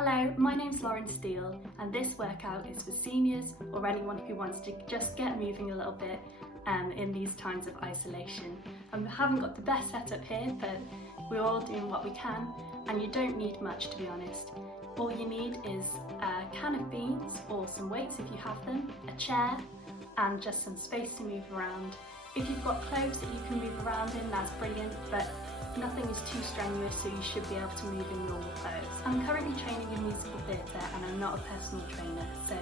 Hello, my name's Lauren Steele and this workout is for seniors or anyone who wants to just get moving a little bit in these times of isolation. I haven't got the best setup here, but we're all doing what we can and you don't need much, to be honest. All you need is a can of beans or some weights if you have them, a chair and just some space to move around. If you've got clothes that you can move around in, that's brilliant, but nothing is too strenuous, so you should be able to move in normal clothes. I'm currently training in musical theatre and I'm not a personal trainer, so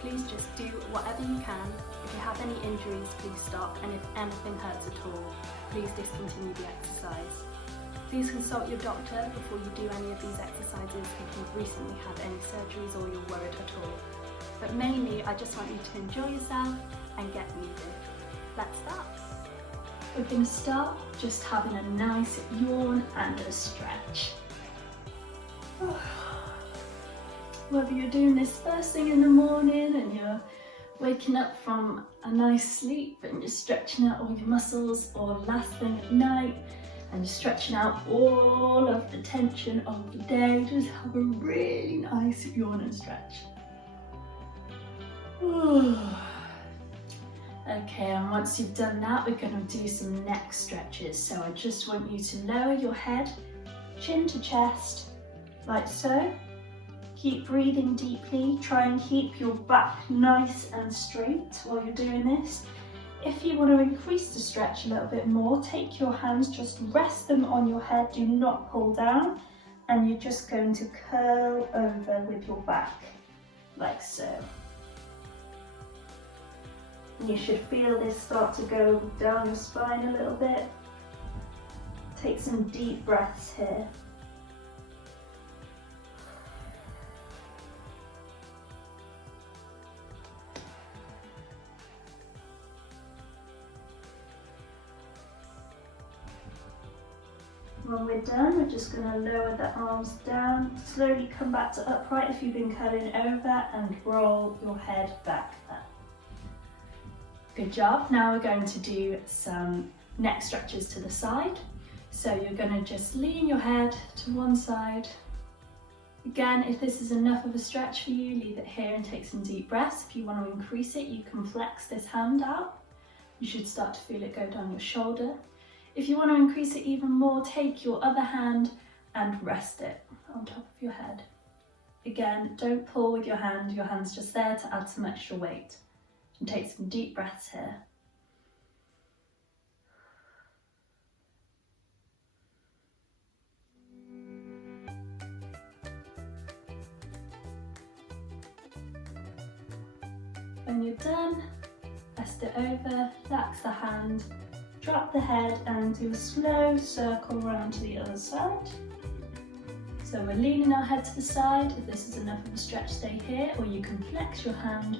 please just do whatever you can. If you have any injuries, please stop, and if anything hurts at all, please discontinue the exercise. Please consult your doctor before you do any of these exercises if you've recently had any surgeries or you're worried at all. But mainly, I just want you to enjoy yourself and get moving. Let's start. We're going to start just having a nice yawn and a stretch. Whether you're doing this first thing in the morning and you're waking up from a nice sleep and you're stretching out all your muscles, or last thing at night and you're stretching out all of the tension of the day, just have a really nice yawn and stretch. Okay, and once you've done that, we're going to do some neck stretches. So I just want you to lower your head, chin to chest, like so. Keep breathing deeply. Try and keep your back nice and straight while you're doing this. If you want to increase the stretch a little bit more, take your hands, just rest them on your head, do not pull down, and you're just going to curl over with your back, like so. You should feel this start to go down your spine a little bit. Take some deep breaths here. When we're done, we're just going to lower the arms down, slowly come back to upright if you've been curling over, and roll your head back up. Good job. Now we're going to do some neck stretches to the side. So you're going to just lean your head to one side. Again, if this is enough of a stretch for you, leave it here and take some deep breaths. If you want to increase it, you can flex this hand out. You should start to feel it go down your shoulder. If you want to increase it even more, take your other hand and rest it on top of your head. Again, don't pull with your hand. Your hand's just there to add some extra weight. And take some deep breaths here. When you're done, rest it over, relax the hand, drop the head and do a slow circle around to the other side. So we're leaning our head to the side. If this is enough of a stretch, stay here, or you can flex your hand,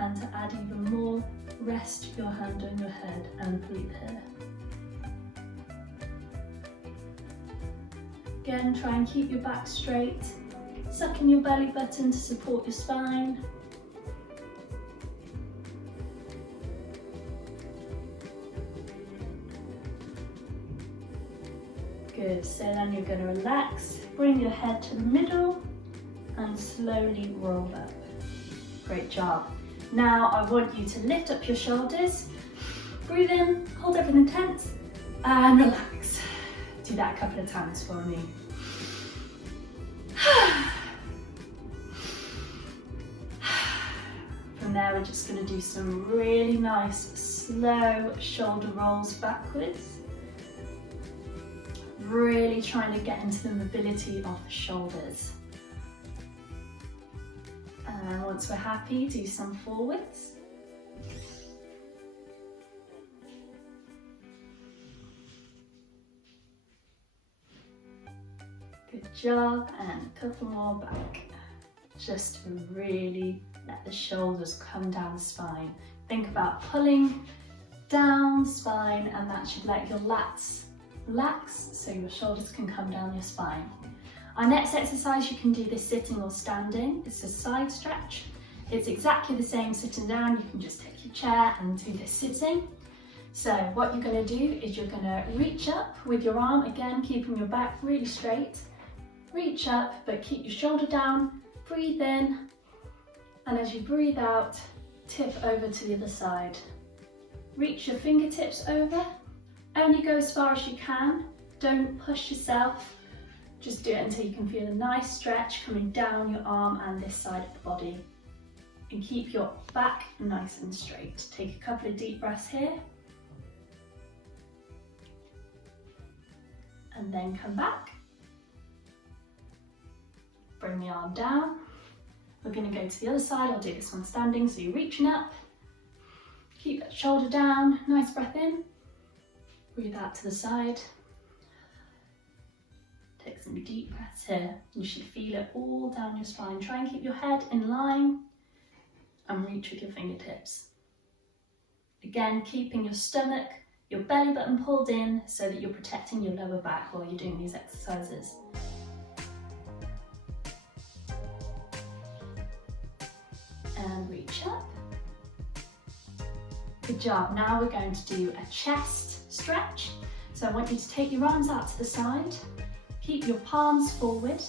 and to add even more, rest your hand on your head and breathe here. Again, try and keep your back straight. Suck in your belly button to support your spine. Good, so then you're going to relax, bring your head to the middle and slowly roll up. Great job. Now I want you to lift up your shoulders, breathe in, hold everything tense and relax. Do that a couple of times for me. From there we're just going to do some really nice slow shoulder rolls backwards. Really trying to get into the mobility of the shoulders. And once we're happy, do some forwards. Good job, and a couple more back. Just to really let the shoulders come down the spine. Think about pulling down the spine, and that should let your lats relax so your shoulders can come down your spine. Our next exercise, you can do this sitting or standing. It's a side stretch. It's exactly the same sitting down. You can just take your chair and do this sitting. So what you're going to do is you're going to reach up with your arm, again keeping your back really straight, Reach up, but keep your shoulder down, breathe in, and as you breathe out, tip over to the other side. Reach your fingertips over, only go as far as you can, don't push yourself, just do it until you can feel a nice stretch coming down your arm and this side of the body. And keep your back nice and straight. Take a couple of deep breaths here. And then come back. Bring the arm down. We're going to go to the other side. I'll do this one standing, so you're reaching up. Keep that shoulder down. Nice breath in. Breathe out to the side. Take some deep breaths here. You should feel it all down your spine. Try and keep your head in line and reach with your fingertips. Again, keeping your stomach, your belly button pulled in so that you're protecting your lower back while you're doing these exercises. And reach up. Good job. Now we're going to do a chest stretch. So I want you to take your arms out to the side, keep your palms forward,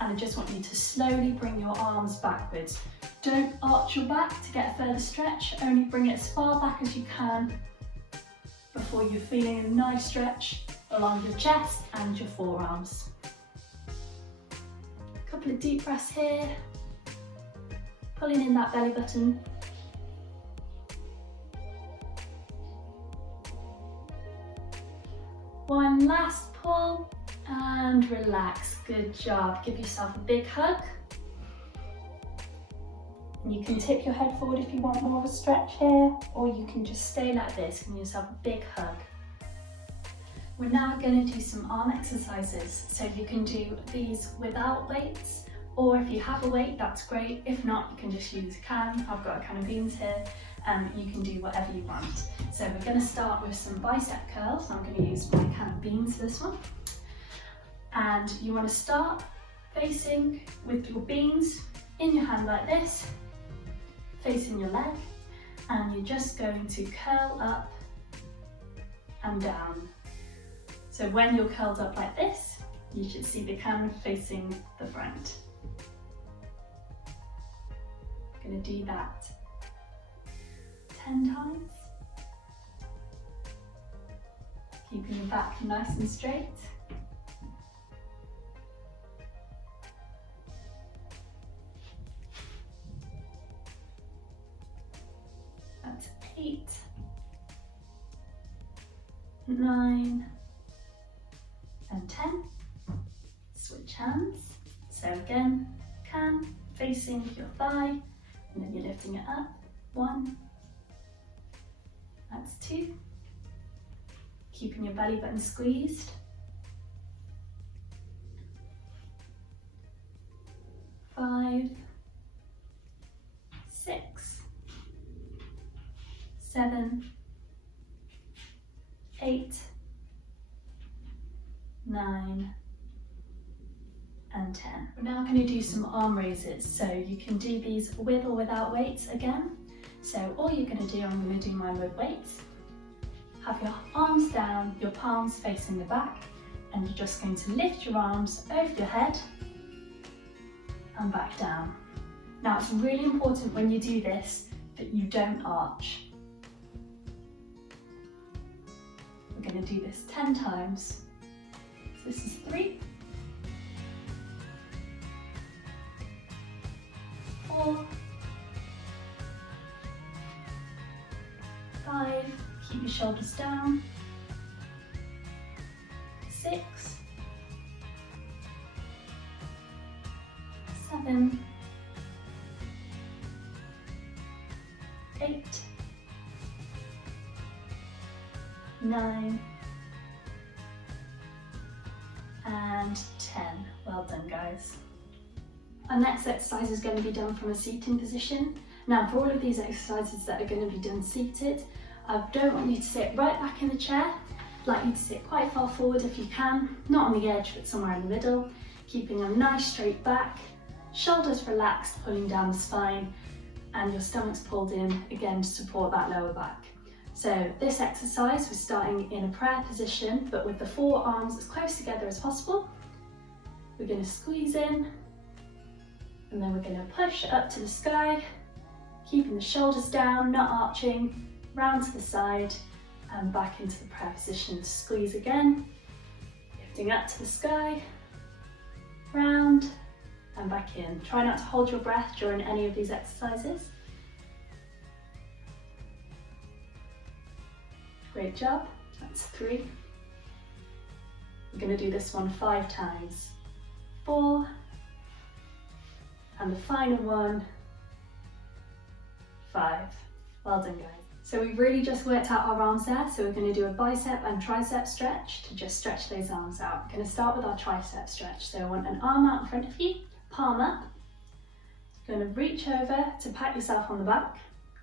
and I just want you to slowly bring your arms backwards. Don't arch your back to get a further stretch, only bring it as far back as you can before you're feeling a nice stretch along your chest and your forearms. A couple of deep breaths here, pulling in that belly button. One last pull and relax. Good job. Give yourself a big hug. And you can tip your head forward if you want more of a stretch here, or you can just stay like this, give yourself a big hug. We're now going to do some arm exercises. So you can do these without weights, or if you have a weight, that's great. If not, you can just use a can. I've got a can of beans here. You can do whatever you want. So we're going to start with some bicep curls. I'm going to use my can of beans for this one. And you want to start facing with your beans in your hand like this, facing your leg, and you're just going to curl up and down. So when you're curled up like this, you should see the can facing the front. I'm going to do that 10 times. Keeping your back nice and straight. That's 8, 9, and 10. Switch hands. So again, can facing your thigh, and then you're lifting it up. 1, that's 2. Keeping your belly button squeezed. 5, 6, 7, 8, 9, and 10. We're now going to do some arm raises. So you can do these with or without weights again. So all you're going to do, I'm going to do mine with weights. Have your arms down, your palms facing the back, and you're just going to lift your arms over your head and back down. Now it's really important when you do this that you don't arch. We're going to do this 10 times. So this is 3, 4, 5, keep your shoulders down, 6, 7, 8, 9, and 10. Well done, guys. Our next exercise is going to be done from a seating position. Now for all of these exercises that are going to be done seated, I don't want you to sit right back in the chair. I'd like you to sit quite far forward if you can, not on the edge but somewhere in the middle, keeping a nice straight back, shoulders relaxed, pulling down the spine, and your stomach's pulled in again to support that lower back. So this exercise, we're starting in a prayer position, but with the forearms as close together as possible. We're going to squeeze in, and then we're going to push up to the sky, keeping the shoulders down, not arching, round to the side, and back into the prayer position. Squeeze again, lifting up to the sky, round, and back in. Try not to hold your breath during any of these exercises. Great job, that's 3. We're going to do this one 5 times. 4, and the final one, 5. Well done, guys. So we've really just worked out our arms there, so we're going to do a bicep and tricep stretch to just stretch those arms out. I'm going to start with our tricep stretch. So I want an arm out in front of you, palm up. You're going to reach over to pat yourself on the back.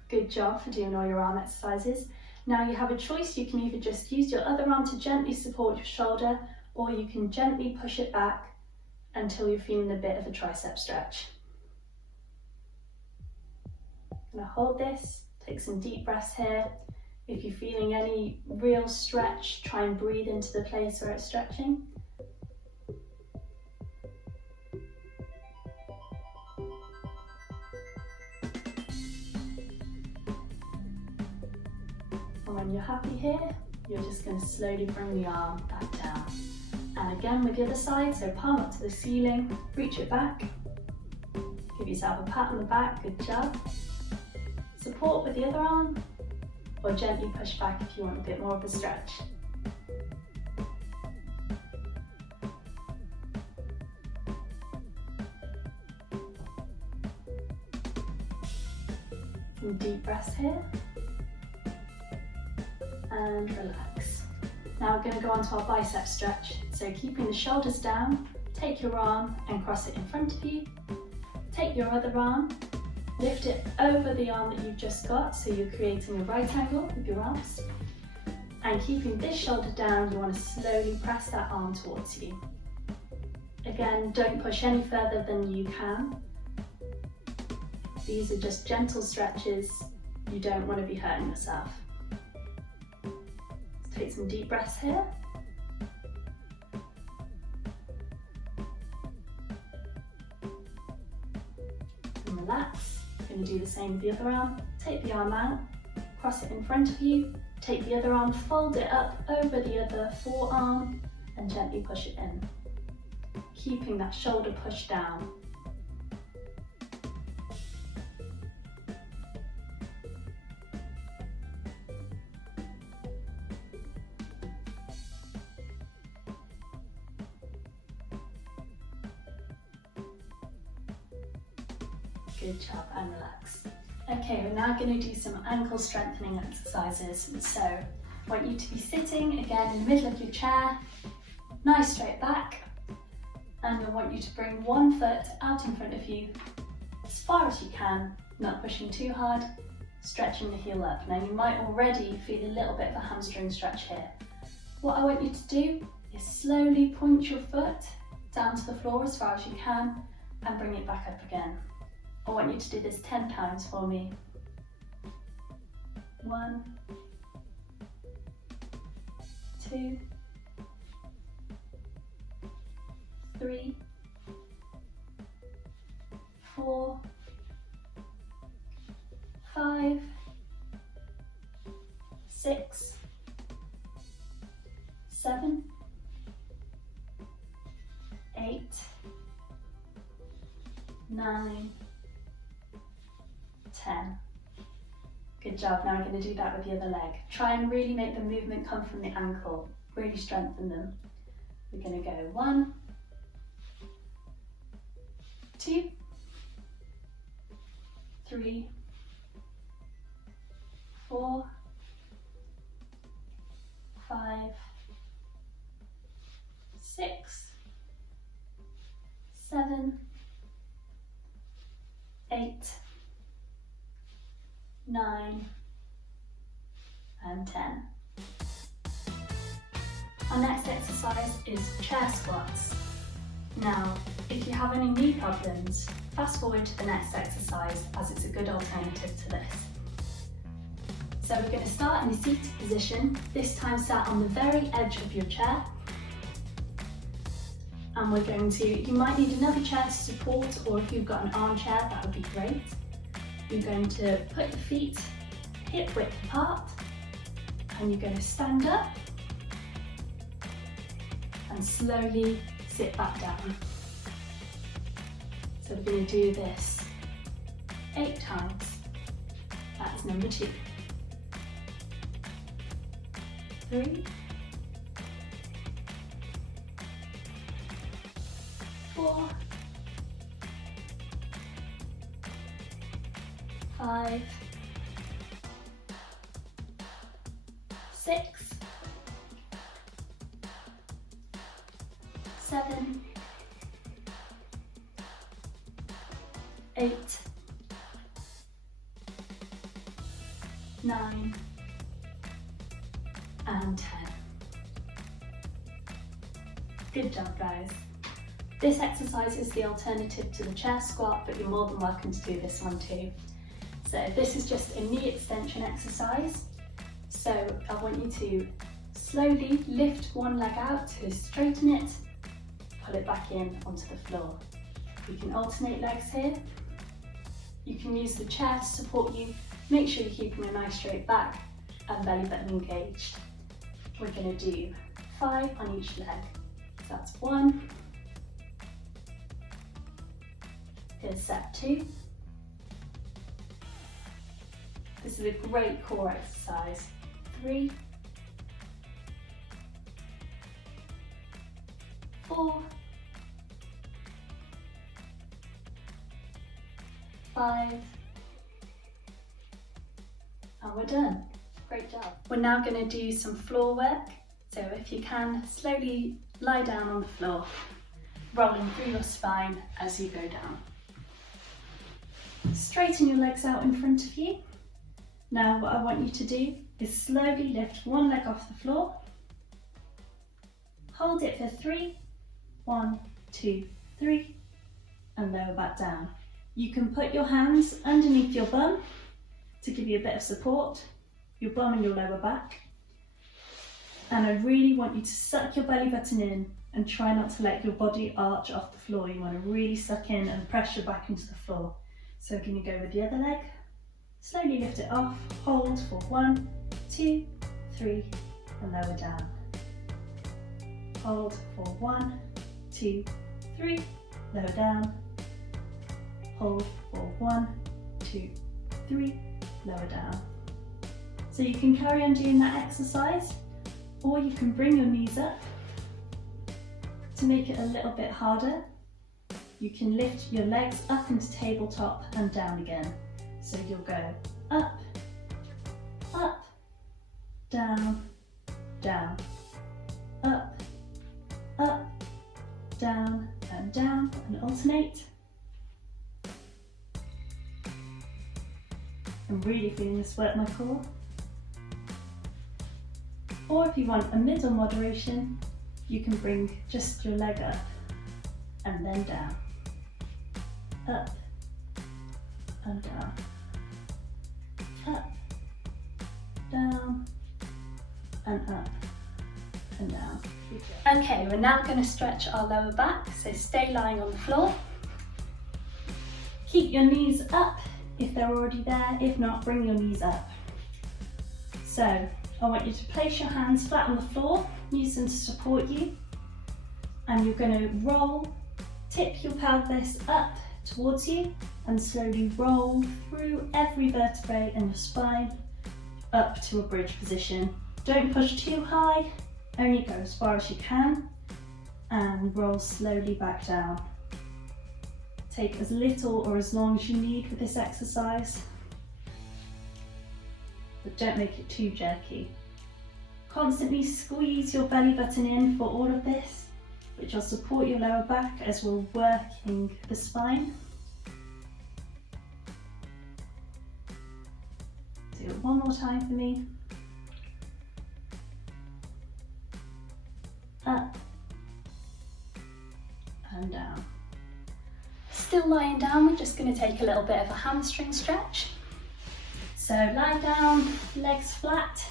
Good job for doing all your arm exercises. Now you have a choice. You can either just use your other arm to gently support your shoulder, or you can gently push it back until you're feeling a bit of a tricep stretch. I'm going to hold this, take some deep breaths here. If you're feeling any real stretch, try and breathe into the place where it's stretching. And when you're happy here, you're just going to slowly bring the arm back down. And again with the other side, so palm up to the ceiling, reach it back, give yourself a pat on the back, good job. Support with the other arm, or gently push back if you want a bit more of a stretch. Some deep breaths here, and relax. Now we're going to go on to our bicep stretch. So keeping the shoulders down, take your arm and cross it in front of you. Take your other arm, lift it over the arm that you've just got, so you're creating a right angle with your arms. And keeping this shoulder down, you want to slowly press that arm towards you. Again, don't push any further than you can. These are just gentle stretches. You don't want to be hurting yourself. Take some deep breaths here. And relax. You're going to do the same with the other arm. Take the arm out, cross it in front of you. Take the other arm, fold it up over the other forearm and gently push it in. Keeping that shoulder pushed down. Good job, and relax. Okay, we're now going to do some ankle strengthening exercises. So I want you to be sitting again in the middle of your chair, nice straight back, and I want you to bring one foot out in front of you as far as you can, not pushing too hard, stretching the heel up. Now you might already feel a little bit of a hamstring stretch here. What I want you to do is slowly point your foot down to the floor as far as you can and bring it back up again. I want you to do this 10 times for me. 1, 2, 3, 4, 5, 6, 7, 8, 9, 10. Good job. Now we're going to do that with the other leg. Try and really make the movement come from the ankle. Really strengthen them. We're going to go 1, 2, 3, 4, 5, 6, 7, 8, 9, and 10. Our next exercise is chair squats. Now, if you have any knee problems, fast forward to the next exercise as it's a good alternative to this. So we're going to start in the seated position, this time sat on the very edge of your chair. And we're going to, you might need another chair to support, or if you've got an armchair, that would be great. You're going to put your feet hip width apart, and you're going to stand up and slowly sit back down. So we're going to do this 8 times. That's number 2. 3, 4, 5, 6, 7, 8, 9, and 10. Good job, guys. This exercise is the alternative to the chair squat, but you're more than welcome to do this one too. So this is just a knee extension exercise. So I want you to slowly lift one leg out to straighten it, pull it back in onto the floor. You can alternate legs here. You can use the chair to support you. Make sure you're keeping a nice straight back and belly button engaged. We're going to do 5 on each leg. So that's 1. Here's set 2. This is a great core exercise. 3, 4, 5, and we're done. Great job. We're now going to do some floor work. So if you can, slowly lie down on the floor, rolling through your spine as you go down. Straighten your legs out in front of you. Now what I want you to do is slowly lift one leg off the floor. Hold it for 3, 1, 2, 3, and lower back down. You can put your hands underneath your bum to give you a bit of support, your bum and your lower back. And I really want you to suck your belly button in and try not to let your body arch off the floor. You want to really suck in and pressure back into the floor. So can you go with the other leg? Slowly lift it off, hold for 1, 2, 3, and lower down. Hold for 1, 2, 3, lower down. Hold for 1, 2, 3, lower down. So you can carry on doing that exercise, or you can bring your knees up. To make it a little bit harder, you can lift your legs up into tabletop and down again. So you'll go up, up, down, down, up, up, down, and alternate. I'm really feeling this work my core. Or if you want a middle moderation, you can bring just your leg up and then down, up and down, up, down, and up and down. Okay, we're now going to stretch our lower back, so stay lying on the floor. Keep your knees up if they're already there, if not, bring your knees up. So I want you to place your hands flat on the floor, use them to support you, and you're going to roll, tip your pelvis up towards you and slowly roll through every vertebrae in your spine up to a bridge position. Don't push too high, only go as far as you can and roll slowly back down. Take as little or as long as you need with this exercise, but don't make it too jerky. Constantly squeeze your belly button in for all of this, which will support your lower back as we're working the spine. Do it one more time for me. Up and down. Still lying down, we're just going to take a little bit of a hamstring stretch. So lie down, legs flat,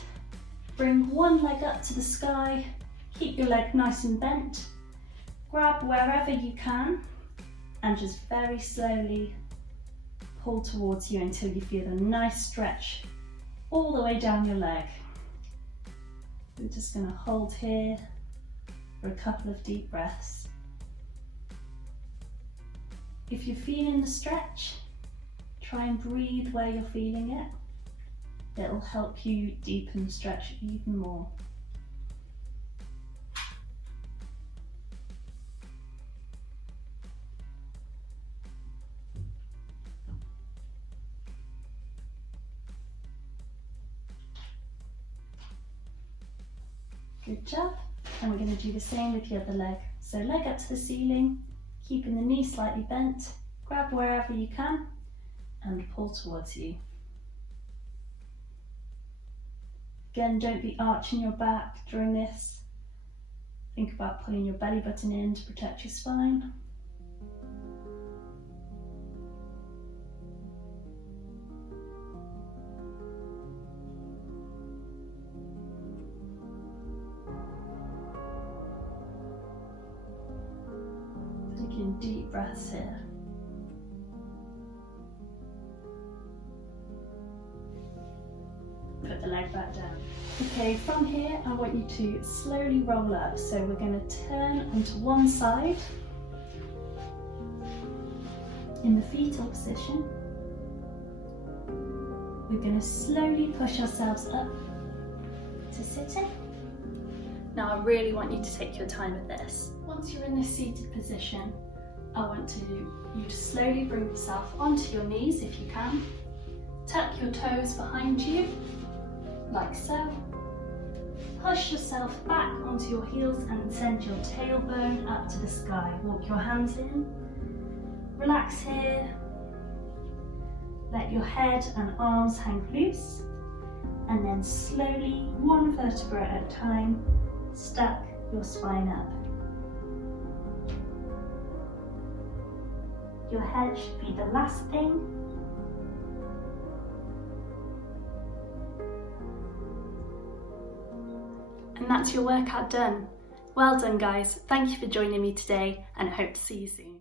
bring one leg up to the sky, keep your leg nice and bent, grab wherever you can and just very slowly pull towards you until you feel a nice stretch all the way down your leg. We're just going to hold here for a couple of deep breaths. If you're feeling the stretch, try and breathe where you're feeling it. It'll help you deepen the stretch even more. Good job. And we're going to do the same with the other leg. So leg up to the ceiling, keeping the knee slightly bent, grab wherever you can and pull towards you. Again, don't be arching your back during this. Think about pulling your belly button in to protect your spine. Taking deep breaths here. Put the leg back down. Okay, from here I want you to slowly roll up. So we're going to turn onto one side in the fetal position. We're going to slowly push ourselves up to sitting. Now I really want you to take your time with this. Once you're in this seated position, I want you to slowly bring yourself onto your knees if you can. Tuck your toes behind you, like so. Push yourself back onto your heels and send your tailbone up to the sky. Walk your hands in. Relax here. Let your head and arms hang loose. And then slowly, one vertebra at a time, stack your spine up. Your head should be the last thing. And that's your workout done. Well done, guys. Thank you for joining me today and I hope to see you soon.